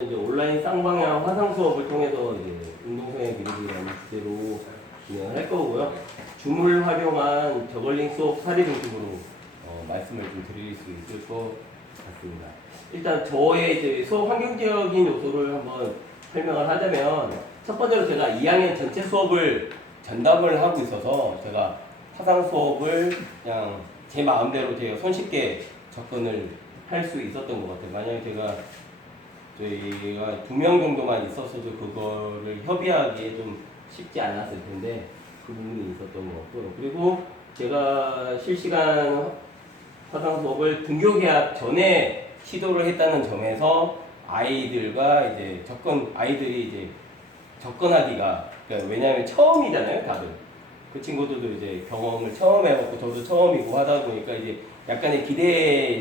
이제 온라인 쌍방향 화상 수업을 통해서 이제 운동성의 기록이라는 주제로 진행을 할 거고요. 줌을 활용한 저글링 수업 사례 중심으로 말씀을 좀 드릴 수 있을 것 같습니다. 일단 저의 이제 수업 환경적인 요소를 한번 설명을 하자면 첫 번째로 제가 2학년 전체 수업을 전담을 하고 있어서 제가 화상 수업을 그냥 제 마음대로 제가 손쉽게 접근을 할 수 있었던 것 같아요. 만약에 제가 저희가 2명 정도만 있었어도 그거를 협의하기에 좀 쉽지 않았을 텐데 그 부분이 있었던 것 같고요. 그리고 제가 실시간 화상 수업을 등교 개학 전에 시도를 했다는 점에서 아이들이 이제 접근하기가, 그러니까 왜냐하면 처음이잖아요, 다들. 그 친구들도 이제 경험을 처음 해봤고 저도 처음이고 하다 보니까 이제 약간의 기대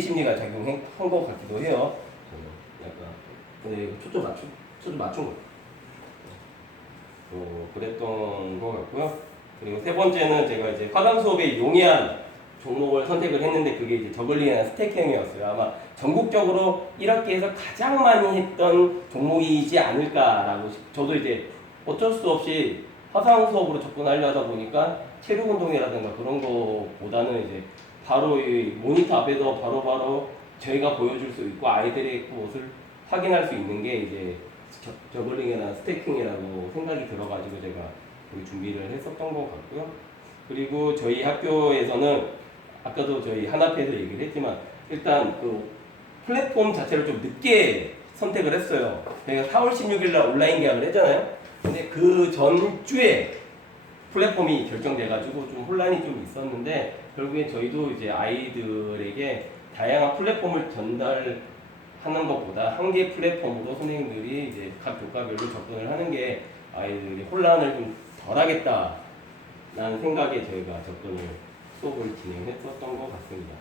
심리가 작용한 것 같기도 해요. 약간 근데 초점 맞춘 거. 그랬던 것 같고요. 그리고 세 번째는 제가 이제 화상 수업에 용이한 종목을 선택을 했는데 그게 이제 저글링이나 스태킹이었어요. 아마 전국적으로 1학기에서 가장 많이 했던 종목이지 않을까라고 저도 이제 어쩔 수 없이 화상 수업으로 접근하려다 보니까 체력 운동이라든가 그런 거보다는 이제 바로 이 모니터 앞에서 바로바로 저희가 보여줄 수 있고 아이들의 그것을 확인할 수 있는 게 이제 저글링이나 스태킹이라고 생각이 들어가지고 제가 거기 준비를 했었던 것 같고요. 그리고 저희 학교에서는 아까도 저희 한앞에서 얘기를 했지만 일단 그 플랫폼 자체를 좀 늦게 선택을 했어요. 저희가 4월 16일 날 온라인 계약을 했잖아요. 근데 그 전주에 플랫폼이 결정돼가지고 좀 혼란이 좀 있었는데 결국에 저희도 이제 아이들에게 다양한 플랫폼을 전달하는 것보다 한 개 플랫폼으로 선생님들이 이제 각 교과별로 접근을 하는 게 아이들이 혼란을 좀 덜하겠다라는 생각에 저희가 수업을 진행했었던 것 같습니다.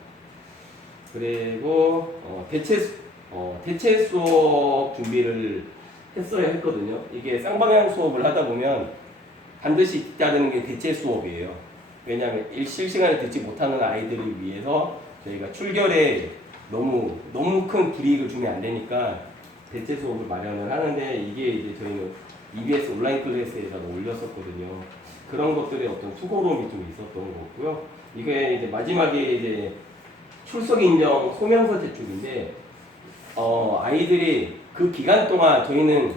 그리고 대체 수업 준비를 했어야 했거든요. 이게 쌍방향 수업을 하다 보면 반드시 있다야 되는 게 대체 수업이에요. 왜냐하면 실시간에 듣지 못하는 아이들을 위해서 저희가 출결에 너무 큰 불이익을 주면 안 되니까 대체 수업을 마련을 하는데 이게 이제 저희는 EBS 온라인 클래스에다가 올렸었거든요. 그런 것들의 어떤 수고로움이 좀 있었던 거고요. 이게 이제 마지막에 이제 출석 인정 소명서 제출인데 아이들이 그 기간 동안 저희는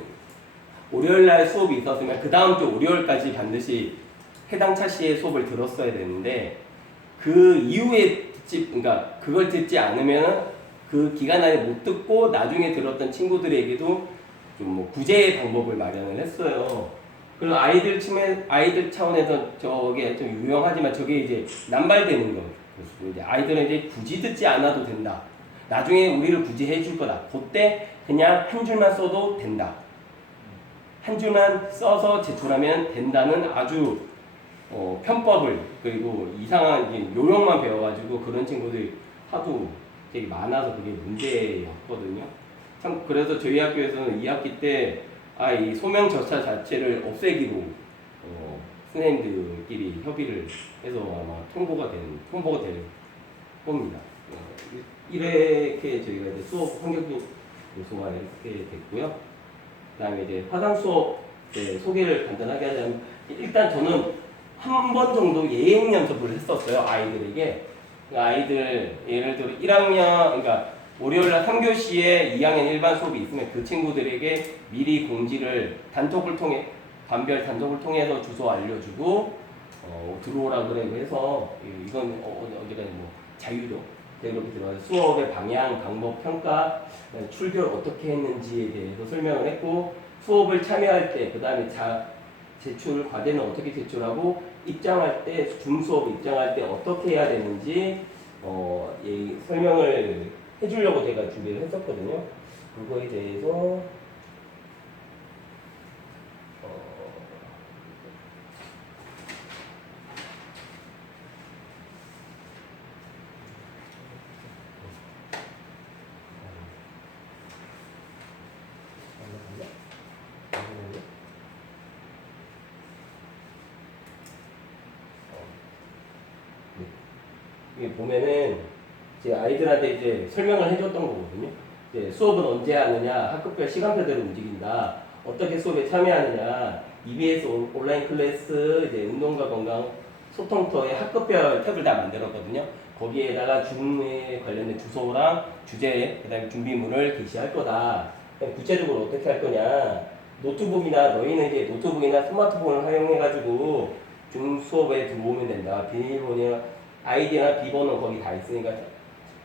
월요일날 수업이 있었으면 그 다음 주 월요일까지 반드시 해당 차시의 수업을 들었어야 되는데 그 이후에 그러니까 그걸 듣지 않으면 그 기간 안에 못 듣고 나중에 들었던 친구들에게도 좀 뭐 구제 방법을 마련을 했어요. 그리고 아이들 차원에서 저게 좀 유명하지만 저게 이제 남발되는 거. 이제 아이들은 이제 굳이 듣지 않아도 된다. 나중에 우리를 굳이 해줄 거다. 그때 그냥 한 줄만 써도 된다. 한 줄만 써서 제출하면 된다는 아주 편법을 그리고 이상한 요령만 배워가지고 그런 친구들이 하도 되게 많아서 그게 문제였거든요. 참 그래서 저희 학교에서는 2학기 때 이 소명 절차 자체를 없애기로 선생님들끼리 협의를 해서 아마 통보가 될 겁니다. 이렇게 저희가 이제 수업 환경적 요소가 이렇게 됐고요. 그다음에 이제 화상 수업 소개를 간단하게 하자면 일단 저는 한 번 정도 예행 연습을 했었어요. 아이들에게. 그러니까 아이들 예를 들어 1학년 그러니까 월요일날 3교시에 2학년 일반 수업이 있으면 그 친구들에게 미리 공지를 반별 단톡을 통해서 주소 알려주고 들어오라 그래 해서 이건 어디까지 뭐 자유죠. 그렇게 들어가서 수업의 방향, 방법, 평가, 출결 어떻게 했는지에 대해서 설명을 했고 수업을 참여할 때 그 다음에 제출 과제는 어떻게 제출하고 입장할 때 줌 수업 입장할 때 어떻게 해야 되는지 설명을 해주려고 제가 준비를 했었거든요. 그거에 대해서 보면은 제 아이들한테 이제 설명을 해줬던 거거든요. 이제 수업은 언제 하느냐, 학급별 시간표대로 움직인다. 어떻게 수업에 참여하느냐, EBS 온라인 클래스, 이제 운동과 건강 소통터의 학급별 탭을 다 만들었거든요. 거기에다가 줌에 관련된 주소랑 주제, 그다음에 준비물을 게시할 거다. 그럼 구체적으로 어떻게 할 거냐? 노트북이나 너희는 이제 노트북이나 스마트폰을 활용해가지고 줌 수업에 들어오면 된다. 비밀번호나 아이디나 비번호 거기 다 있으니까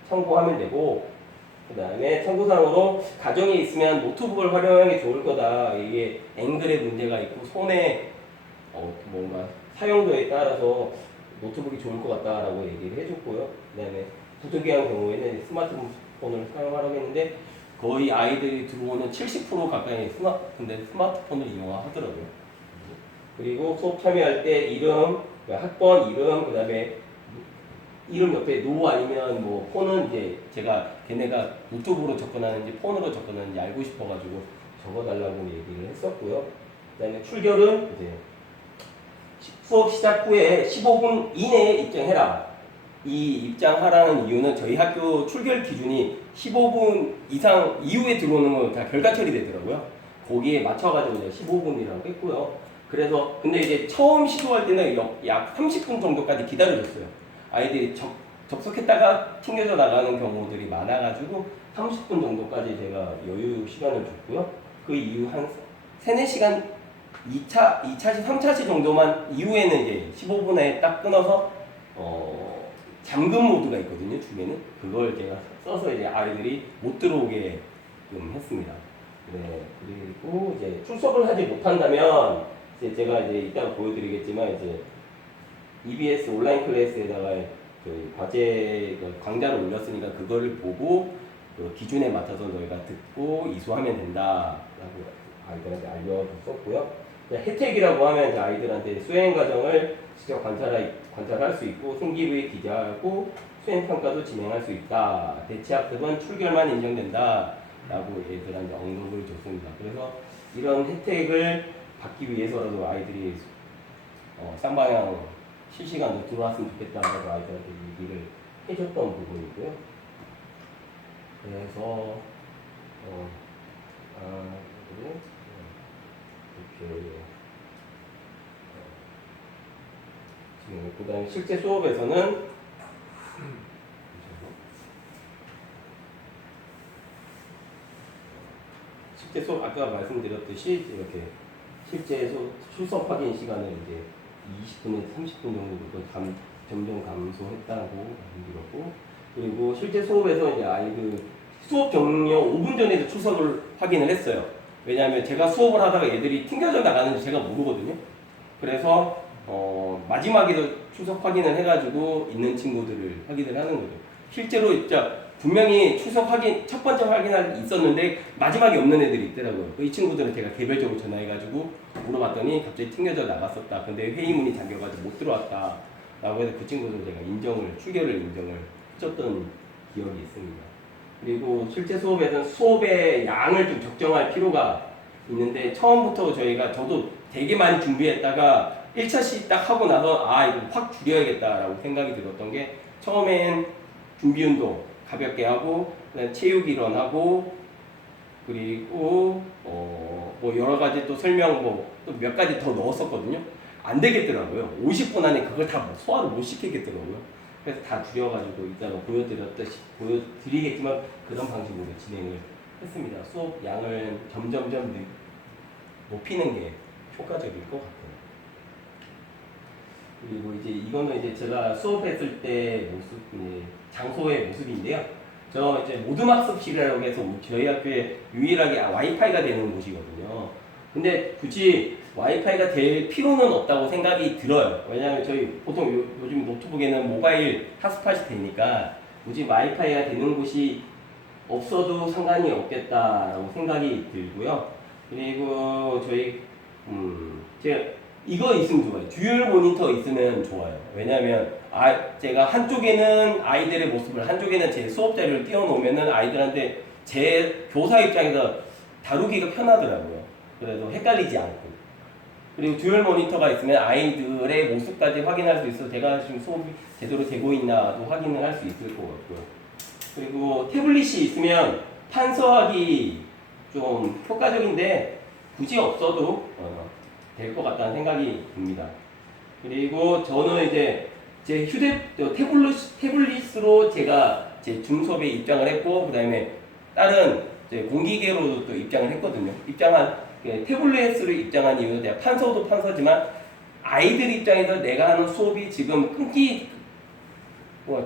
참고하면 되고, 그 다음에 참고사항으로 가정에 있으면 노트북을 활용하는 게 좋을 거다. 이게 앵글에 문제가 있고 손에 뭔가 사용도에 따라서 노트북이 좋을 것 같다라고 얘기를 해줬고요. 그 다음에 부득이한 경우에는 스마트폰을 사용하라고 했는데 거의 아이들이 들어오는 70% 가까이 근데 스마트폰을 이용하더라고요. 그리고 수업 참여할 때 이름, 학번 이름, 그 다음에 이름 옆에 노 아니면 뭐 폰은 이제 제가 걔네가 노트북으로 접근하는지 폰으로 접근하는지 알고 싶어가지고 적어달라고 얘기를 했었고요. 그 다음에 출결은 이제 수업 시작 후에 15분 이내에 입장해라. 이 입장하라는 이유는 저희 학교 출결 기준이 15분 이상 이후에 들어오는 건 다 결과 처리되더라고요. 거기에 맞춰가지고 제가 15분이라고 했고요. 그래서 근데 이제 처음 시도할 때는 약 30분 정도까지 기다려줬어요. 아이들이 접속했다가 튕겨져 나가는 경우들이 많아가지고 30분 정도까지 제가 여유 시간을 줬고요. 그 이후 한 3, 4시간 2차시, 3차시 정도만 이후에는 이제 15분에 딱 끊어서 잠금 모드가 있거든요. 중에는 그걸 제가 써서 이제 아이들이 못 들어오게끔 했습니다. 네, 그리고 이제 출석을 하지 못한다면 이제 제가 이제 이따가 보여드리겠지만 이제 EBS 온라인 클래스에다가 그 과제 강좌를 올렸으니까 그거를 보고 그 기준에 맞춰서 너희가 듣고 이수하면 된다라고 아이들한테 알려줬었고요. 혜택이라고 하면 이제 아이들한테 수행 과정을 직접 관찰할 수 있고 생기부에 기재하고 수행 평가도 진행할 수 있다. 대체학습은 출결만 인정된다. 라고 애들한테 언급을 줬습니다. 그래서 이런 혜택을 받기 위해서라도 아이들이 쌍방향 실시간으로 들어왔으면 좋겠다라고 아이들한테 얘기를 해줬던 부분이고요. 그래서 이렇게 지금 그다음에 실제 수업에서는 실제 수업 아까 말씀드렸듯이 이렇게 실제 출석 확인 시간을 이제 20분에서 30분 정도 점점 감소했다고 말씀드렸고, 그리고 실제 수업에서 이제 아이들 수업 종료 5분 전에도 출석을 확인을 했어요. 왜냐하면 제가 수업을 하다가 애들이 튕겨져 나가는지 제가 모르거든요. 그래서 마지막에도 출석 확인을 해가지고 있는 친구들을 확인을 하는 거죠. 실제로 진짜 분명히 출석 확인 첫 번째 확인할 있었는데 마지막에 없는 애들이 있더라고요. 이 친구들은 제가 개별적으로 전화해가지고 물어봤더니 갑자기 튕겨져 나갔었다. 근데 회의문이 잠겨가지고 못 들어왔다. 라고 해서 그 친구들 제가 출결을 인정을 해줬던 기억이 있습니다. 그리고 실제 수업에서는 수업의 양을 좀 적정할 필요가 있는데 처음부터 저도 되게 많이 준비했다가 1차씩 딱 하고 나서 이거 확 줄여야겠다라고 생각이 들었던 게 처음엔 준비운동 가볍게 하고 그다음에 체육 일어나고 그리고 뭐 여러 가지 또 설명 또 몇 가지 더 넣었었거든요. 안 되겠더라고요. 50분 안에 그걸 다 소화를 못 시키겠더라고요. 그래서 다 줄여가지고 이따가 보여드리겠지만 그런 방식으로 진행을 했습니다. 수업 양을 점점점 높이는 게 효과적일 것 같아요. 그리고 이제 이거는 이제 제가 수업했을 때 장소의 모습인데요. 저 이제 모둠학습실이라고 해서 저희 학교에 유일하게 와이파이가 되는 곳이거든요. 근데 굳이 와이파이가 될 필요는 없다고 생각이 들어요. 왜냐하면 저희 보통 요즘 노트북에는 모바일 핫스팟이 되니까 굳이 와이파이가 되는 곳이 없어도 상관이 없겠다라고 생각이 들고요. 그리고 저희 제가 이거 있으면 좋아요. 듀얼 모니터 있으면 좋아요. 왜냐하면 제가 한쪽에는 아이들의 모습을 한쪽에는 제 수업 자료를 띄워놓으면은 아이들한테 제 교사 입장에서 다루기가 편하더라고요. 그래서 헷갈리지 않고. 그리고 듀얼 모니터가 있으면 아이들의 모습까지 확인할 수 있어서 제가 지금 수업이 제대로 되고 있나도 확인을 할 수 있을 것 같고요. 그리고 태블릿이 있으면 판서하기 좀 효과적인데 굳이 없어도 될 것 같다는 생각이 듭니다. 그리고 저는 이제 제 태블릿으로 제가 제 줌 수업에 입장을 했고, 그 다음에 다른 이제 공기계로도 또 입장을 했거든요. 태블릿으로 입장한 이유는 내가 판서도 판서지만 아이들 입장에서 내가 하는 수업이 지금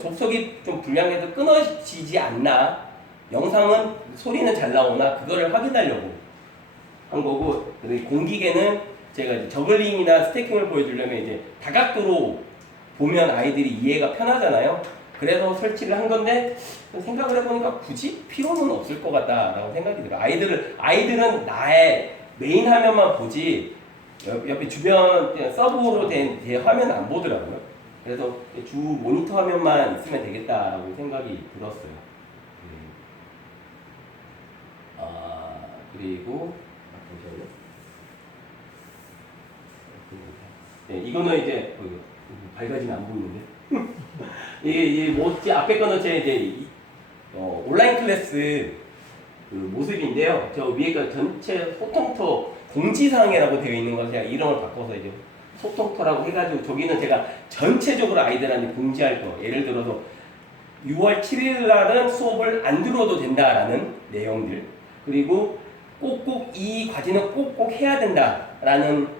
접속이 좀 불량해서 끊어지지 않나, 영상은 소리는 잘 나오나 그거를 확인하려고 한 거고, 공기계는 제가 이제 저글링이나 스태킹을 보여주려면 이제 다각도로 보면 아이들이 이해가 편하잖아요. 그래서 설치를 한 건데 생각을 해보니까 굳이 필요는 없을 것 같다라고 생각이 들어요. 아이들은 나의 메인 화면만 보지 옆에 주변 서브로 된 제 화면 안 보더라고요. 그래서 주 모니터 화면만 있으면 되겠다라고 생각이 들었어요. 그리고 네, 이거는 이제 밝아지면 안 보이는데 이게 뭐지, 앞에 거는 제 이제 온라인 클래스 그 모습인데요. 저 위에 거 전체 소통터 공지사항이라고 되어 있는 거 제가 이름을 바꿔서 이제 소통터라고 해가지고, 저기는 제가 전체적으로 아이들한테 공지할 거, 예를 들어서 6월 7일 날은 수업을 안 들어도 된다라는 내용들, 그리고 꼭꼭 이 과제는 꼭꼭 해야 된다라는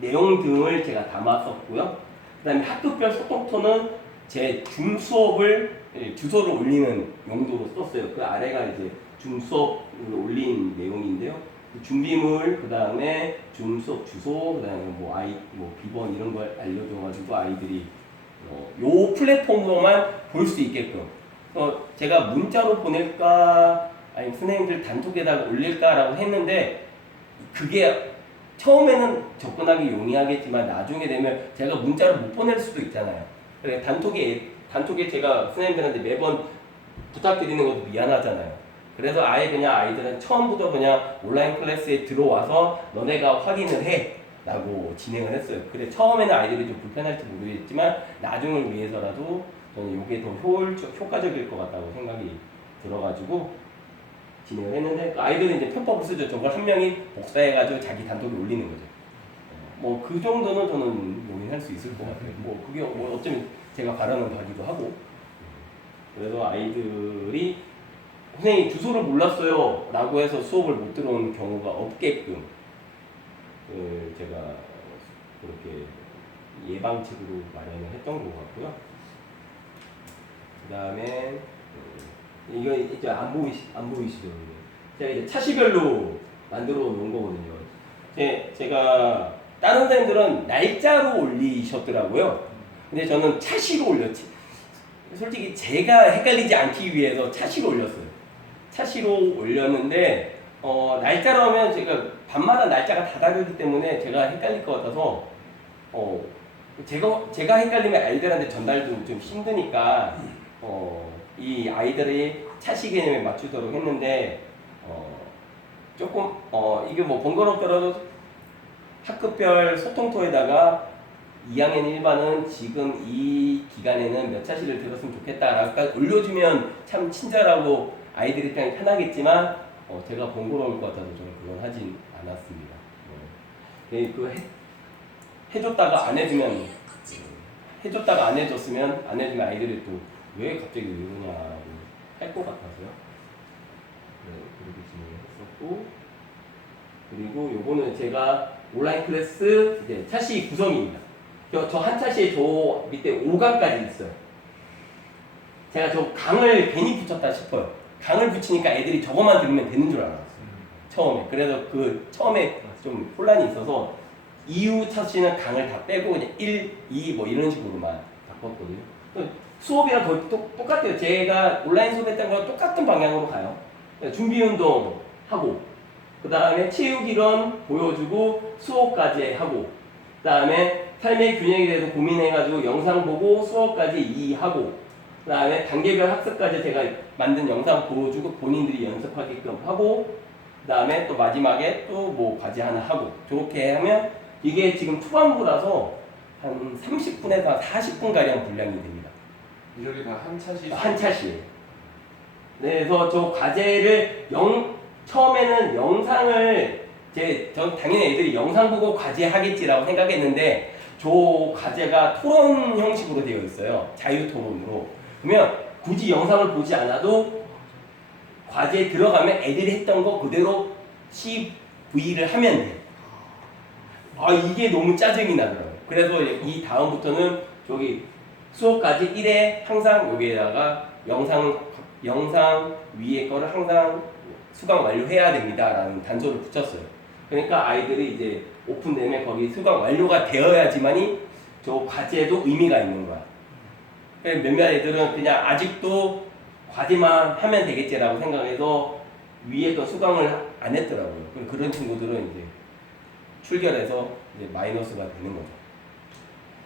내용 등을 제가 담았었고요. 그 다음에 학급별 소통터는 제 줌 수업을 주소를 올리는 용도로 썼어요. 그 아래가 이제 줌 수업을 올린 내용인데요. 준비물, 그 다음에 줌 수업 주소, 그 다음에 비번 이런 걸 알려줘가지고 아이들이 요 플랫폼으로만 볼 수 있게끔, 제가 문자로 보낼까 아니면 선생님들 단톡에다가 올릴까라고 했는데, 그게 처음에는 접근하기 용이하겠지만 나중에 되면 제가 문자로 못 보낼 수도 있잖아요. 그래 단톡에 제가 선생님들한테 매번 부탁드리는 것도 미안하잖아요. 그래서 아예 그냥 아이들은 처음부터 그냥 온라인 클래스에 들어와서 너네가 확인을 해 라고 진행을 했어요. 그래 처음에는 아이들이 좀 불편할지 모르겠지만 나중을 위해서라도 저는 이게 더 효과적일 것 같다고 생각이 들어가지고 진행을 했는데, 아이들은 이제 편법을 쓰죠. 저걸 한 명이 복사해가지고 자기 단톡에 올리는 거죠. 그 정도는 저는 용인할 수 있을 것 같아요. 그게 어쩌면 제가 바라는 바기도 하고. 그래서 아이들이 선생님 주소를 몰랐어요 라고 해서 수업을 못 들어오는 경우가 없게끔 제가 그렇게 예방책으로 마련을 했던 것 같고요. 그 다음에 이거 이제 안 보이시죠? 제가 이제 차시별로 만들어 놓은 거거든요. 제가 다른 선생님들은 날짜로 올리셨더라고요. 근데 저는 차시로 올렸지. 솔직히 제가 헷갈리지 않기 위해서 차시로 올렸어요. 차시로 올렸는데 날짜로 하면 제가 밤마다 날짜가 다 다르기 때문에 제가 헷갈릴 것 같아서 제가 헷갈리면 아이들한테 전달도 좀 힘드니까 이 아이들이 차시 개념에 맞추도록 했는데 조금 이게 번거롭더라도 학급별 소통토에다가 2학년 1반은 지금 이 기간에는 몇 차시를 들었으면 좋겠다라고 올려주면 참 친절하고 아이들 입장이 편하겠지만 제가 번거로울 것 같아서 저는 그건 하진 않았습니다. 해줬다가 안 해주면 아이들이 또 왜 갑자기 왜 그러냐고 할 것 같아서요. 그렇게 진행을 했었고, 그리고 요거는 제가 온라인 클래스 이제 차시 구성입니다. 저 한 차시에 저 밑에 5강까지 있어요. 제가 저 강을 괜히 붙였다 싶어요. 강을 붙이니까 애들이 저것만 들으면 되는 줄 알았어요. 처음에. 그래서 처음에 좀 혼란이 있어서 이후 차시는 강을 다 빼고 그냥 1, 2 이런 식으로만 바꿨거든요. 수업이랑 거의 똑같아요. 제가 온라인 수업했던 거랑 똑같은 방향으로 가요. 준비 운동 하고, 그 다음에 체육 이론 보여주고 수업까지 하고, 그 다음에 삶의 균형에 대해서 고민해가지고 영상 보고 수업까지 이해하고, 그 다음에 단계별 학습까지 제가 만든 영상 보여주고 본인들이 연습하게끔 하고, 그 다음에 또 마지막에 또 과제 하나 하고, 저렇게 하면 이게 지금 초반부라서 한 30분에서 40분가량 분량이 됩니다. 이렇게 다 한 차시? 한 차시에. 그래서 저 과제를 처음에는 영상을 전 당연히 애들이 영상 보고 과제 하겠지라고 생각했는데 저 과제가 토론 형식으로 되어 있어요. 자유 토론으로. 그러면 굳이 영상을 보지 않아도 과제에 들어가면 애들이 했던 거 그대로 CV를 하면 돼. 아 이게 너무 짜증이 나더라고요. 그래서 이 다음부터는 저기 수업까지 1회 항상 여기에다가 영상 위에 거를 항상 수강 완료해야 됩니다라는 단서를 붙였어요. 그러니까 아이들이 이제 오픈되면 거기 수강 완료가 되어야지만이 저 과제도 의미가 있는 거야. 몇몇 애들은 그냥 아직도 과제만 하면 되겠지라고 생각해서 위에 거 수강을 안 했더라고요. 그런 친구들은 이제 출결해서 이제 마이너스가 되는 거죠.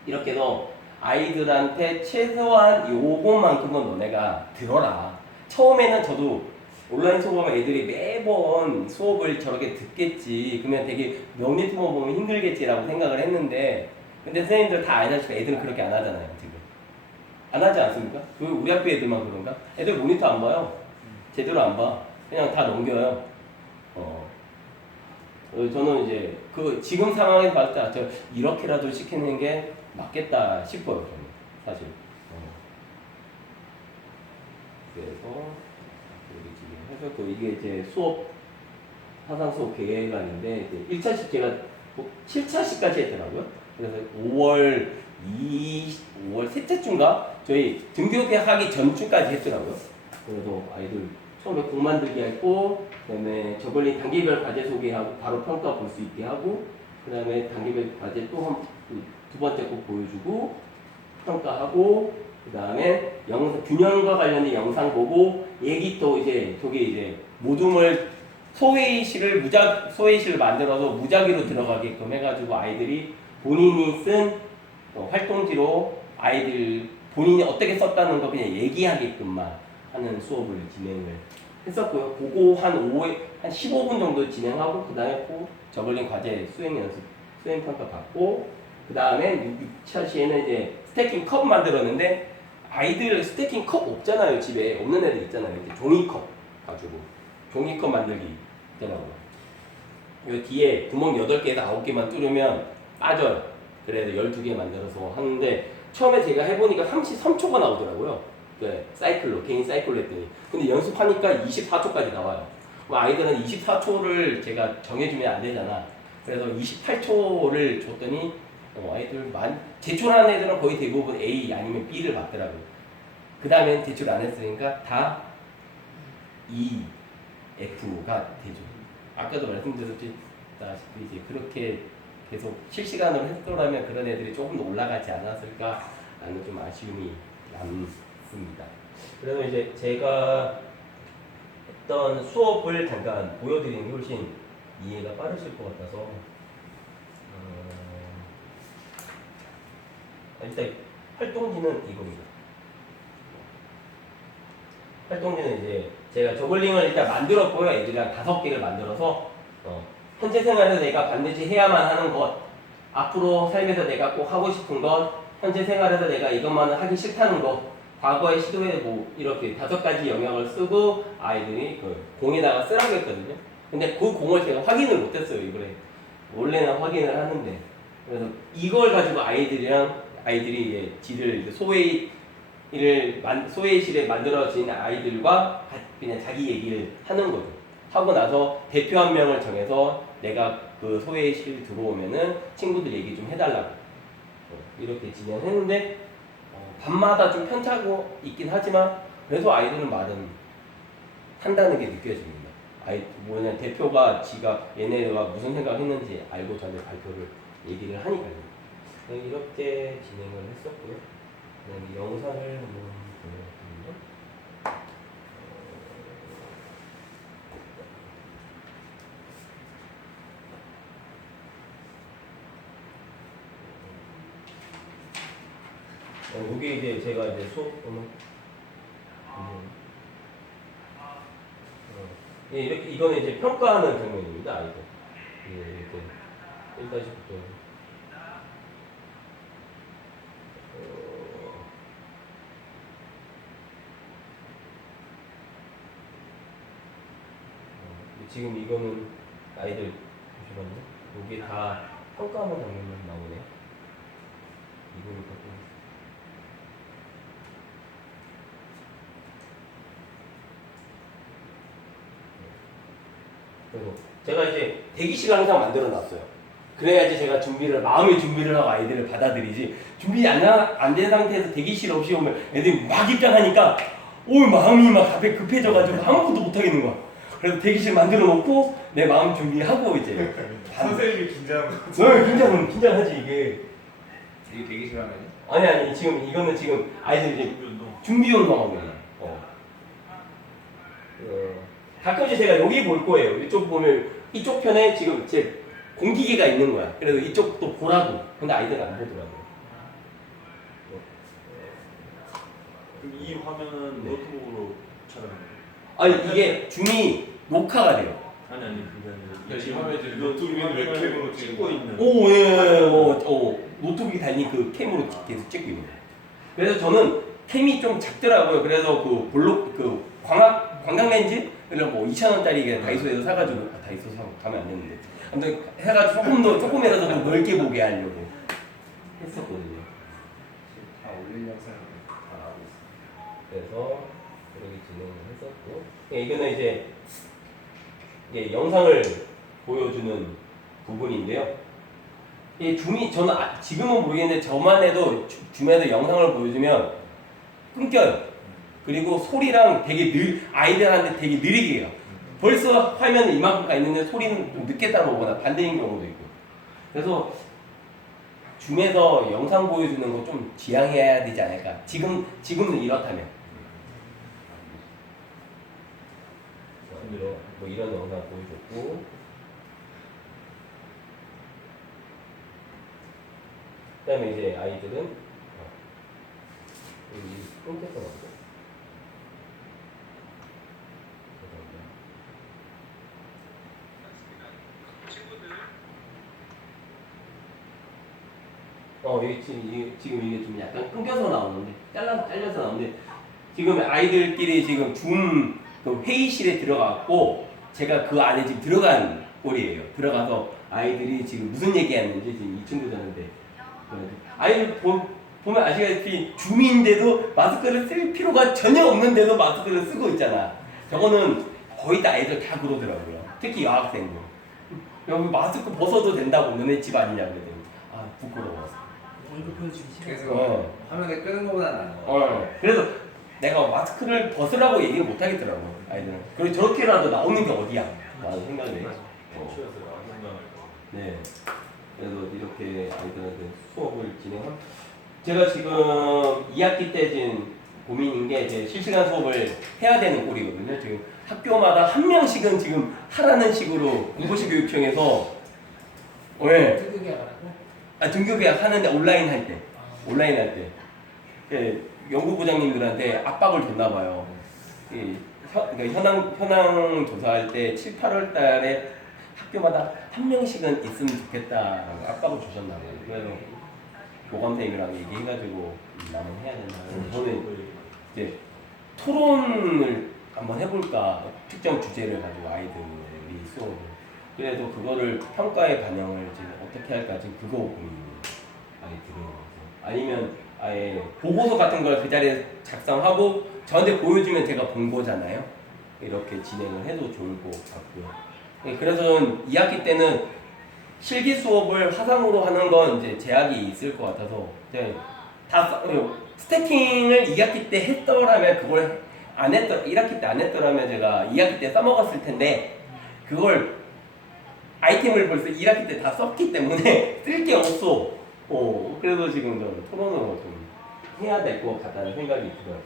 이렇게 해서 아이들한테 최소한 요것만큼은 너네가 들어라. 처음에는 저도 온라인 수업하면 애들이 매번 수업을 저렇게 듣겠지. 그러면 되게 모니터 보면 힘들겠지라고 생각을 했는데 근데 선생님들 다 알다시피 애들은 그렇게 안 하잖아요. 지금. 안 하지 않습니까? 그 우리 학교 애들만 그런가? 애들 모니터 안 봐요. 제대로 안 봐. 그냥 다 넘겨요. 저는 이제 그 지금 상황에서 봤을 때 저 이렇게라도 시키는 게 맞겠다 싶어요. 저는 사실. 그래서 이렇게 해서 이게 이제 사상 수업 계획안인데 이제 1차씩 제가 7차씩까지 했더라고요. 그래서 5월 셋째 주인가 저희 등교하기 전주까지 했더라고요. 그래서 아이들 처음에 곡 만들기 했고, 그다음에 저걸린 단계별 과제 소개하고 바로 평가 볼 수 있게 하고, 그다음에 단계별 과제 또 두 번째 곡 보여주고 평가하고, 그다음에 균형과 관련된 영상 보고 얘기 또 이제 저기 이제 모둠을 소회의실을 만들어서 무작위로 들어가게끔 해가지고 아이들이 본인이 쓴 활동지로 아이들 본인이 어떻게 썼다는 거 그냥 얘기하게끔만 하는 수업을 진행을 했었고요. 그거 한 15분 정도 진행하고 그 다음에 저걸린 과제 수행 평가 받고 그 다음에 6차 시에는 이제 스태킹 컵 만들었는데 아이들 스태킹 컵 없잖아요. 집에 없는 애들 있잖아요. 이제 종이컵 가지고 종이컵 만들기 있더라고요. 이 뒤에 구멍 8개에서 9개만 뚫으면 빠져요. 그래서 12개 만들어서 하는데 처음에 제가 해보니까 33초가 나오더라고요. 네, 개인 사이클로 했더니. 근데 연습하니까 24초까지 나와요. 아이들은 24초를 제가 정해주면 안 되잖아. 그래서 28초를 줬더니 아이들 제출하는 애들은 거의 대부분 A 아니면 B를 받더라고요. 그 다음엔 제출 안 했으니까 다 E, F가 되죠. 아까도 말씀드렸다시피 이제 그렇게 계속 실시간으로 했더라면 그런 애들이 조금 더 올라가지 않았을까라는 좀 아쉬움이 남습니다. 그래서 이제 제가 했던 수업을 잠깐 보여드리는 게 훨씬 이해가 빠르실 것 같아서 일단 활동지는 이겁니다. 활동지는 이제 제가 저글링을 일단 만들었고요. 애들이랑 5개를 만들어서 현재 생활에서 내가 반드시 해야만 하는 것, 앞으로 삶에서 내가 꼭 하고 싶은 것, 현재 생활에서 내가 이것만은 하기 싫다는 것, 과거에 시도해보고 이렇게 5가지 영역을 쓰고 아이들이 그 공에다가 쓰라고 했거든요. 근데 그 공을 제가 확인을 못했어요. 이번에 원래는 확인을 하는데 그래서 이걸 가지고 아이들이 이제 지들 소회의실에 만들어진 아이들과 그냥 자기 얘기를 하는 거죠. 하고 나서 대표 한 명을 정해서 내가 그 소회의실 들어오면은 친구들 얘기 좀 해달라고 이렇게 진행했는데 밤마다 좀 편차고 있긴 하지만 그래도 아이들은 말은 한다는 게 느껴집니다. 대표가 얘네가 무슨 생각했는지 알고 저한테 발표를 얘기를 하니까요. 이렇게 진행을 했었고요. 그다음에 영상을 한번 보여드리면 이게 이제 제가 이제 이거는 이제 평가하는 장면입니다. 아이들. 이렇게 1-부터 지금 이거는 아이들 잠시만요. 여기 다 평가하는 장면만 나오네요. 이거를 갖고 그리고 제가 이제 대기실 항상 만들어 놨어요. 그래야지 제가 마음의 준비를 하고 아이들을 받아들이지. 준비 안 된 상태에서 대기실 없이 오면 애들이 막 입장하니까 마음이 막 갑자기 급해져가지고 아무것도 못 하겠는 거야. 그래서 대기실 만들어 놓고 내 마음 준비하고 이제 선생님이 긴장하면 긴장하지 이게. 이게 되게 싫어하네. 아니 지금 이거는 지금 아이들 이제 준비 운동하고 있는. 가끔씩 제가 여기 볼 거예요. 이쪽 보면 이쪽 편에 지금 제 공기계가 있는 거야. 그래서 이쪽도 보라고. 근데 아이들은 안 보더라고요. 그럼 이 화면은 네. 노트북으로 촬영해요? 아니 이게 줌이 녹화가 돼요. 아니 그게 아니라 이 화면에 노트북에는 웹캠으로 찍고 있는. 노트북이 달린 그 캠으로 계속 찍고 있는 거예요. 그래서 저는 캠이 좀 작더라고요. 그래서 그 광각 렌즈? 그래서 뭐 2,000원짜리 다이소에서 사가지고 다이소 가면 안 되는데 아무튼 해가지고 조금이라도 더 넓게 보게 하려고 했었거든요. 다 올린 영상을 다 하고 있어요. 그래서 그렇게 진행을 했었고 이거는 이제 영상을 보여주는 부분인데요. 이 줌이 저는 지금은 모르겠는데 저만 해도 줌에서 영상을 보여주면 끊겨요. 그리고 소리랑 되게 아이들한테 되게 느리게 해요. 벌써 화면에 이만큼 가 있는데 소리는 좀 늦게 따라오거나 반대인 경우도 있고. 그래서 줌에서 영상 보여주는 거 좀 지양해야 되지 않을까. 지금은 이렇다면. 뭐 이런 영상 보여줬고. 그다음에 이제 아이들은 여기 끊겨서 나오고. 여기 지금 이게 좀 약간 끊겨서 나오는데 잘려서 나오는데 지금 아이들끼리 지금 그 회의실에 들어갔고 제가 그 안에 지금 들어간 꼴이에요. 들어가서 아이들이 지금 무슨 얘기하는지 지금 이 친구들한테 아이들 보면 아시다시피 줌인데도 마스크를 쓸 필요가 전혀 없는데도 마스크를 쓰고 있잖아. 저거는 거의 다 애들 다 그러더라고요. 특히 여학생들. 여기 마스크 벗어도 된다고 너네 집 아니냐 그랬더니 부끄러워. 얼굴 보여주기 싫어. 그래서 화면에 끄는 것보다 나은 거. 그래서 내가 마스크를 벗으라고 얘기를 못 하겠더라고 아이들은. 그리고 저렇게라도 나오는 게 어디야? 라는 생각을 해요. 취해서 안 건강할 거. 네. 그래서 이렇게 아이들한테 수업을 진행하고 제가 지금 2학기 때 지금 고민인 게 이제 실시간 수업을 해야 되는 꼴이거든요. 지금 학교마다 한 명씩은 지금 하라는 식으로 공보시 교육청에서 등교계약 하는데 온라인 할 때. 연구부장님들한테 압박을 줬나 봐요. 그러니까 현황 조사할 때 7, 8월 달에 학교마다 한 명씩은 있으면 좋겠다라고 압박을 주셨나 봐요. 그래서 교감생이랑 얘기해가지고 나는 해야 된다. 저는 이제 토론을 한번 해볼까. 특정 주제를 가지고 아이들이 수업을. 그래도 그거를 평가에 반영을 이제 어떻게 할까 지금 그거 고민이에요. 아니면 아예 보고서 같은 걸 그 자리에 작성하고 저한테 보여주면 제가 본 거잖아요. 이렇게 진행을 해도 좋을 것 같고요. 그래서 2학기 때는 실기 수업을 화상으로 하는 건 이제 제약이 있을 것 같아서 스태킹을 2학기 때 했더라면 그걸 1학기 때 안 했더라면 제가 2학기 때 써먹었을 텐데 그걸 아이템을 벌써 1학기 때 다 썼기 때문에 쓸 게 없어. 그래서 지금 좀 토론을 좀 해야 될 것 같다는 생각이 들어요.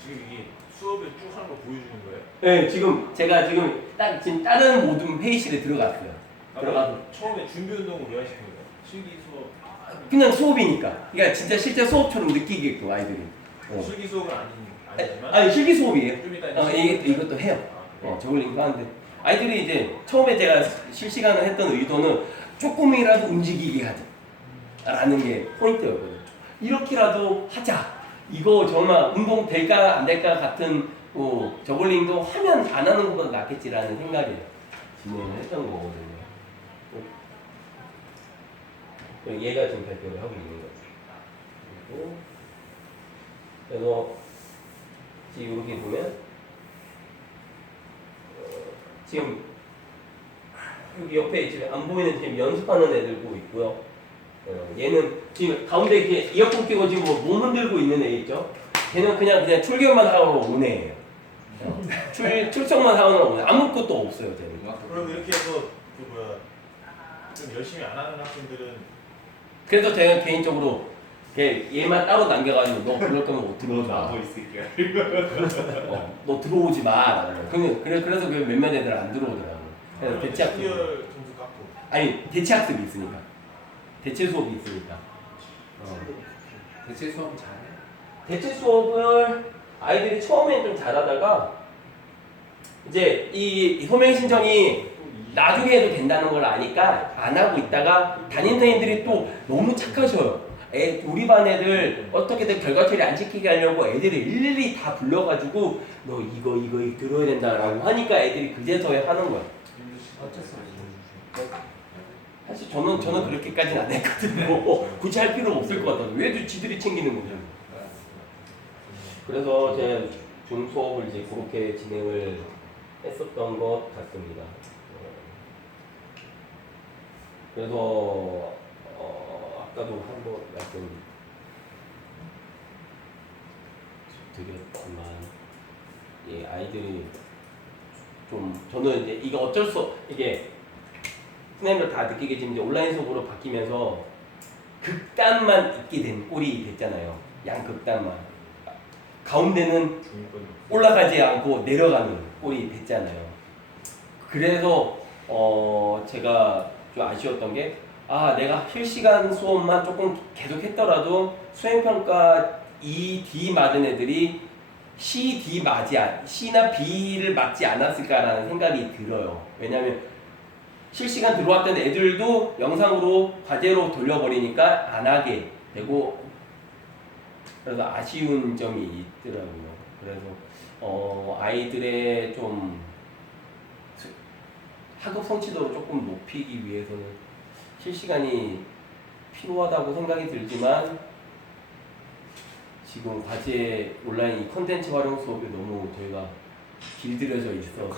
지금 이게 수업에 쭉 하는 거 보여주는 거예요? 네, 지금 다른 모든 회의실에 들어갔어요. 들어가서 처음에 준비 운동을 왜 하시는 거예요? 실기 수업. 그냥 수업이니까. 그러니까 진짜 실제 수업처럼 느끼게끔 아이들이. 실기 수업은 아니지만. 실기 수업이에요. 좀 이따 이것도 해요. 저글링도 하는데 아이들이 이제 처음에 제가 실시간을 했던 의도는 조금이라도 움직이게 하자라는 게 포인트였거든요. 이렇게라도 하자. 이거 정말 운동 될까 안 될까 같은 저글링도 하면 안 하는 것보다 낫겠지라는 생각이에요. 진행을 했던 거거든요. 그리고 얘가 지금 발표를 하고 있는 거죠. 그리고 그래서 지금 이렇게 보면 지금 여기 옆에 지금 안 보이는 지금 연습하는 애들도 있고요. 얘는 지금 가운데 이렇게 이어폰 끼고 지금 몸 흔들고 있는 애 있죠? 걔는 그냥 출결만 하러 온 애예요. 출석만 하러 온 애. 아무것도 없어요, 쟤는. 그럼 이렇게 해서 그 뭐야 좀 열심히 안 하는 학생들은 그래서 제가 개인적으로 얘만 따로 남겨가지고 너 그럴 거면 뭐 들어오지 마. 있을게. 너 들어오지 마. 그래서 그 몇몇 애들 안 들어오더라고. 그래서 대체학습. 신규 점수 깎고 아니 대체학습이 있으니까. 대체 수업이 있으니까. 대체 수업 잘해? 대체 수업을 아이들이 처음엔 좀 잘하다가 이제 이 소명 신청이 나중에 해도 된다는 걸 아니까 안 하고 있다가 담임 선생님들이 또 너무 착하셔요. 우리 반 애들 어떻게든 결과 처리 안 시키게 하려고 애들이 일일이 다 불러가지고 너 이거 들어야 된다라고 하니까 애들이 그제서야 하는 거야. 어쩔 수 없어. 사실 저는 그렇게까지는 안 했거든요. 굳이 할 필요가 없을 것 같아요. 왜 지들이 챙기는 거죠? 그래서 제 줌 수업을 이제 그렇게 진행을 했었던 것 같습니다. 그래서 아까도 한번 말씀드렸지만 예, 아이들이 좀 저는 이제 이거 어쩔 수 이게 선생님들 다 느끼겠지만 이제 온라인 수업으로 바뀌면서 극단만 있게 된 꼴이 됐잖아요. 양극단만. 가운데는 올라가지 않고 내려가는 꼴이 됐잖아요. 그래서 제가 좀 아쉬웠던 게 내가 실시간 수업만 조금 계속 했더라도 수행평가 E, D 맞은 애들이 C, D C나 B를 맞지 않았을까라는 생각이 들어요. 왜냐하면 실시간 들어왔던 애들도 영상으로 과제로 돌려버리니까 안 하게 되고 그래서 아쉬운 점이 있더라고요. 그래서 아이들의 좀 학업 성취도를 조금 높이기 위해서는 실시간이 필요하다고 생각이 들지만 지금 과제 온라인 이 컨텐츠 활용 수업이 너무 저희가 길들여져 있어서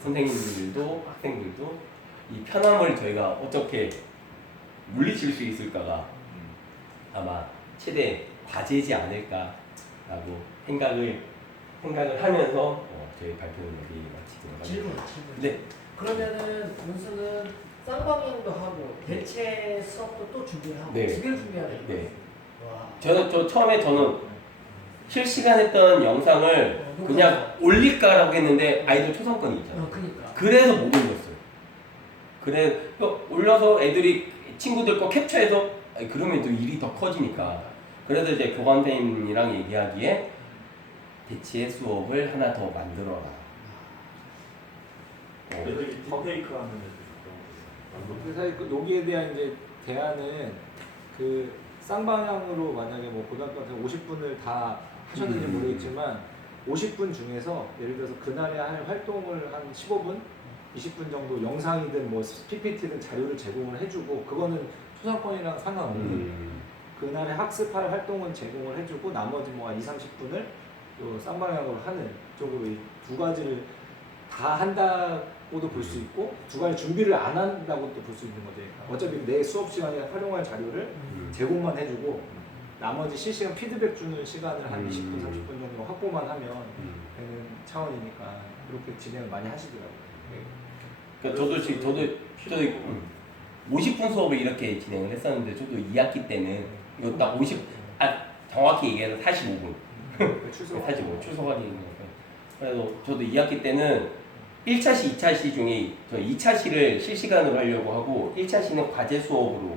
선생님들도 학생들도 이 편함을 저희가 어떻게 물리칠 수 있을까가 아마 최대 과제지 않을까라고 생각을 하면서 저희 발표를 여기 마치도록 하겠습니다. 질문. 네. 그러면은 문수는 쌍방향도 하고 대체 수업도 또 준비를 하고 네. 두 개를 준비하는 거예요. 네. 와. 처음에 저는 실시간 했던 영상을 그냥 올릴까라고 했는데 아이들 초상권이 있잖아요. 그러니까. 그래서 못 올렸어요. 그래 올려서 애들이 친구들 거 캡처해서 그러면 또 일이 더 커지니까. 그래서 이제 교감 선생님이랑 얘기하기에 대체 수업을 하나 더 만들어라. 애들이 딥페이크 하는 애들 근데 사실 여기에 대한 이제 대안은 그 쌍방향으로 만약에 뭐 고등학교 같은 50분을 다 하셨는지 모르겠지만 50분 중에서 예를 들어서 그날에 할 활동을 한 15분, 20분 정도 영상이든 뭐 PPT든 자료를 제공을 해주고 그거는 초상권이랑 상관없는 그날에 학습할 활동은 제공을 해주고 나머지 뭐 한 20-30분을 또 쌍방향으로 하는 쪽으로 이 두 가지를 다 한다고도 볼 수 있고 두 가지 준비를 안 한다고도 볼 수 있는 거죠. 어차피 내 수업 시간에 활용할 자료를 제공만 해주고 나머지 실시간 피드백 주는 시간을 한 20분, 30분 정도 확보만 하면 되는 차원이니까 그렇게 진행을 많이 하시더라고요. 그러니까 저도 50분 수업을 이렇게 진행을 했었는데 저도 2학기 때는 이거 딱 정확히 얘기해서 45분. 45분 출석하기 있는 거. 그래서 저도 2학기 때는 1차시, 2차시 중에 저 2차시를 실시간으로 하려고 하고 1차시는 과제 수업으로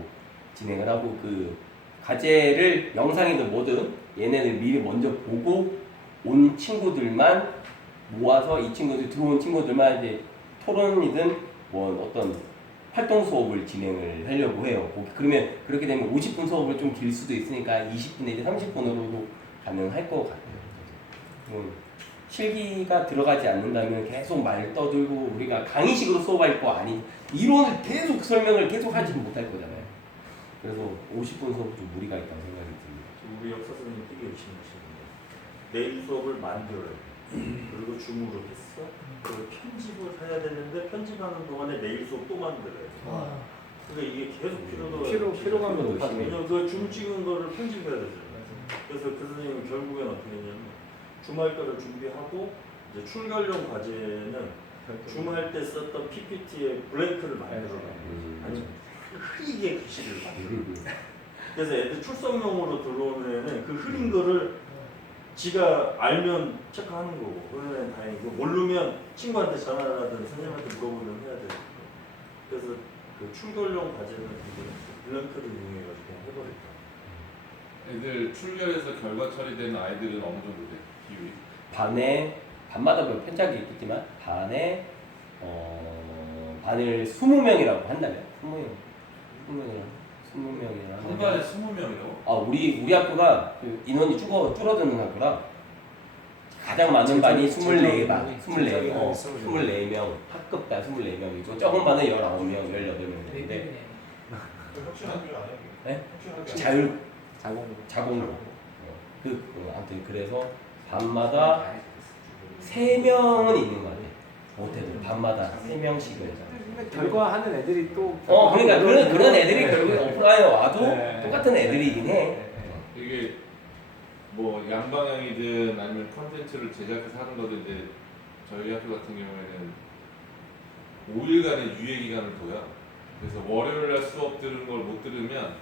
진행을 하고 그 과제를 영상이든 뭐든 얘네들 미리 먼저 보고 온 친구들만 모아서 이 친구들 들어온 친구들만 이제 토론이든 뭐 어떤 활동 수업을 진행을 하려고 해요. 그러면 그렇게 되면 50분 수업을 좀 길 수도 있으니까 20분 내지 30분으로도 가능할 것 같아요. 실기가 들어가지 않는다면 계속 말 떠들고 우리가 강의식으로 수업할 거 아닌 이론을 계속 설명을 계속 하지 못할 거잖아요. 그래서 50분 수업은 좀 무리가 있다고 생각이 듭니다. 우리 역사 선생님 되게 열심히 하시는데 내일 수업을 만들어요. 그리고 줌으로 했어. 그리고 편집을 해야 되는데 편집하는 동안에 내일 수업 또 만들어요. 아, 그러니까 이게 계속 피로감이 피로감이 높아지죠. 왜냐면 그 줌 찍은 거를 편집해야 되잖아요. 그래서 그 선생님은 결국엔 어떻게 했냐면 주말 거를 준비하고 이제 출결용 과제는 줌할 때 썼던 PPT에 블랭크를 만들어요. 아니 흐리게 글씨를 만들어요. 그래서 애들 출석용으로 들어오는 애는 그 흐린 거를 지가 알면 체크하는 거고 그런 애는 다행이고 모르면 친구한테 전화를 하든 선생님한테 물어보면 해야 돼요. 그래서 그 출결용 과제는 블랭크를 이용해가지고 그냥 해버렸다. 애들 출결해서 결과 처리되는 아이들은 어느 정도 돼? 비율이? 반마다 뭐 편차가 있겠지만 반을 20명이라고 한다면 20명이라고 한 반에 20명이라고? 아 우리 학교가 그 인원이 줄어드는 학교라 가장 많은 반이 24반, 24명 학급당 24명이고 적은 반은 19명, 18명인데 혁신학교 아니야? 네? 혁신학교. 자공으로 아무튼 그래서 반마다 3명은 있는 거 같아요. 못해도 반마다 3명씩은. 결과하는 애들이 또 그러니까 그런 애들이 결국에 오프라인에 와도 네. 똑같은 애들이긴 해. 이게 뭐 양방향이든 아니면 컨텐츠를 제작해서 하는 거든 이제 저희 학교 같은 경우에는 5일간의 유예 기간을 둬요. 그래서 월요일날 수업 들은 걸 못 들으면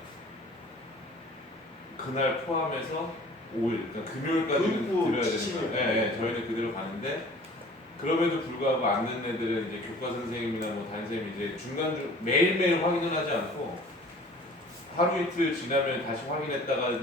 그날 포함해서 5일, 그러니까 금요일까지는 금부 들어야 되는 지침이 거예요. 네, 저희는 그대로 가는데 그럼에도 불구하고 안 듣는 애들은 이제 교과 선생님이나 뭐 담임 선생님이 이제 중간중 매일매일 확인을 하지 않고 하루 이틀 지나면 다시 확인했다가